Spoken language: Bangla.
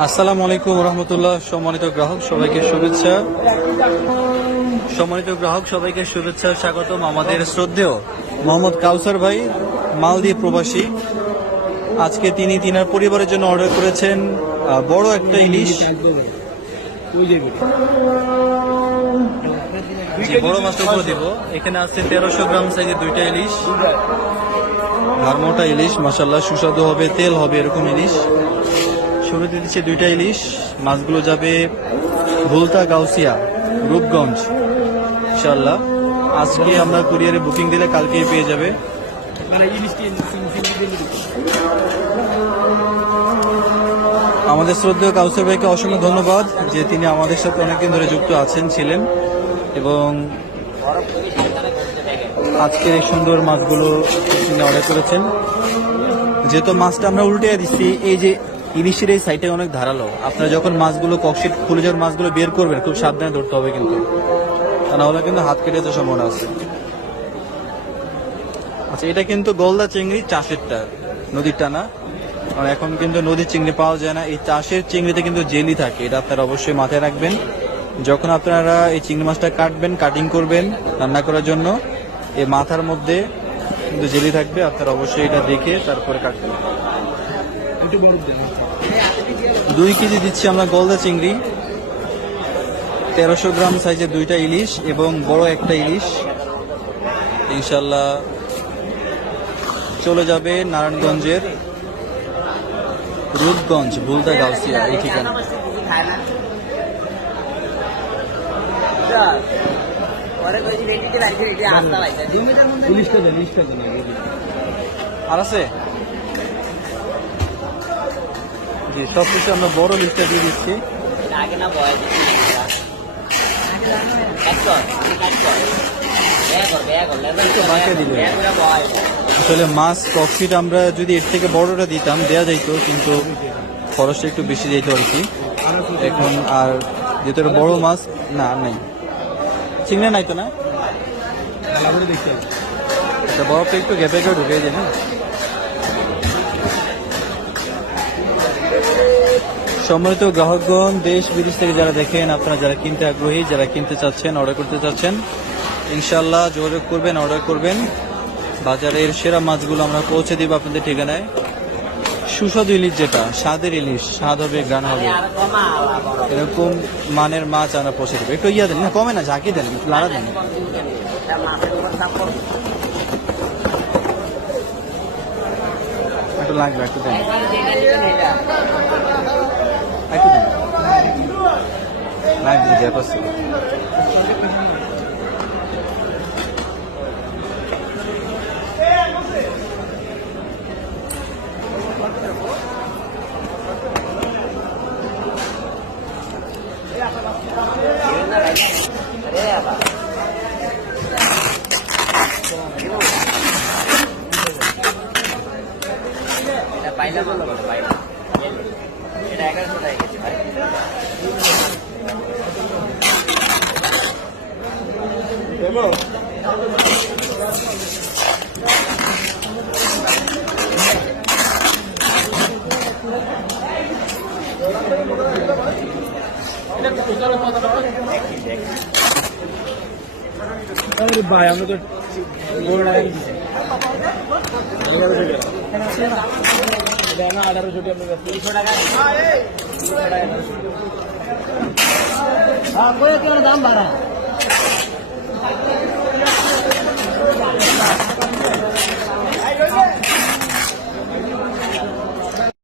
আসসালামু আলাইকুম রহমতুল্লাহ। সম্মানিত গ্রাহক সবাইকে শুভেচ্ছা। স্বাগতম আমাদের শ্রদ্ধেয় মোহাম্মদ কাউসার ভাই, মালদ্বীপ প্রবাসী। আজকে তিনি তিনার পরিবারের জন্য অর্ডার করেছেন বড় একটা ইলিশ, বড় মাছটা উপরে দিব। এখানে আছে 1300 গ্রাম সাইজের দুইটা ইলিশ, ভারমোটা ইলিশ, মাশাআল্লাহ সুস্বাদু হবে, তেল হবে এরকম ইলিশ। শুরুতে দিচ্ছে দুইটা ইলিশ। মাছগুলো যাবে ভুলতা, গাউসিয়া, রূপগঞ্জ। ইনশাআল্লাহ আজকে আমরা কুরিয়ারে বুকিং দিলে কালকেই পেয়ে যাবে। আমাদের শ্রদ্ধেয় কাউসার ভাইকে অসংখ্য ধন্যবাদ যে তিনি আমাদের সাথে অনেকদিন ধরে যুক্ত ছিলেন এবং আজকের এই সুন্দর মাছগুলো তিনি অর্ডার করেছেন। যেহেতু মাছটা আমরা উল্টে দিচ্ছি, এই যে ইলিশের এই সাইডে অনেক ধারালো, আপনারা যখন মাছগুলো ককশিট খুলে যাওয়ার মাছগুলো বের করবেন খুব সাবধানে ধরতে হবে, কিন্তু তা না হলে কিন্তু হাত কেটে যাওয়ার সম্ভাবনা আছে। আচ্ছা, এটা কিন্তু গলদা চিংড়ি, চাষেরটা, নদীর টানা। কারণ এখন কিন্তু নদীর চিংড়ি পাওয়া যায় না। এই চাষের চিংড়িতে কিন্তু জেলি থাকে, এটা আপনারা অবশ্যই মাথায় রাখবেন। যখন আপনারা এই চিংড়ি মাছটা কাটবেন, কাটিং করবেন রান্না করার জন্য, এই মাথার মধ্যে কিন্তু জেলি থাকবে, আপনারা অবশ্যই এটা দেখে তারপরে কাটবেন। 2 কেজি দিচ্ছি আমরা গলদা চিংড়ি, 1300 গ্রাম সাইজের দুইটা ইলিশ এবং বড় একটা ইলিশ। ইনশাল্লাহ চলে যাবে নারায়ণগঞ্জের রূপগঞ্জ, ভুলতা, গাউসিয়া এই ঠিকানা। আর আছে জি, সবকিছু আমরা বড় লিস্টটা দিয়ে দিচ্ছি। আসলে মাছ ককশিট আমরা যদি এর থেকে বড়টা দিতাম দেয়া যাইতো, কিন্তু খরচটা একটু বেশি যেত আর কি। এখন আর যেহেতু বড় মাছ না, আর নাই, চিংড়ি নাই তো না, আচ্ছা বরফটা একটু গ্যাপে গ্যাপে ঢুকে যায় না। সম্মানিত গ্রাহকগণ, দেশ বিদেশ থেকে যারা দেখেন, আপনারা যারা কিনতে আগ্রহী, যারা কিনতে চাচ্ছেন, অর্ডার করতে চাচ্ছেন, ইনশাল্লাহ যোগাযোগ করবেন, অর্ডার করবেন। বাজারের সেরা মাছগুলো আমরা পৌঁছে দিব আপনাদের ঠিকানায়। সুস্বাদু ইলিশ, যেটা স্বাদের ইলিশ, স্বাদ হবে, গ্রান হবে, এরকম মানের মাছ আমরা পৌঁছে দেবো। একটু ইয়া দেন না, কমে না, ঝাঁকি দেন, লাড়া দেন, একটু লাগবে, একটু দেন, একটু দেন, লাগবে গ্যাপ আছে। পাইলা ভালো করে পাইলা, এটা 1100 টাকা কেজি ভাই। দেবো ভাই, আমরা তো গোল্ড টাকা দিচ্ছি, 1800 টাকা, 300 টাকা দাম বাড়া।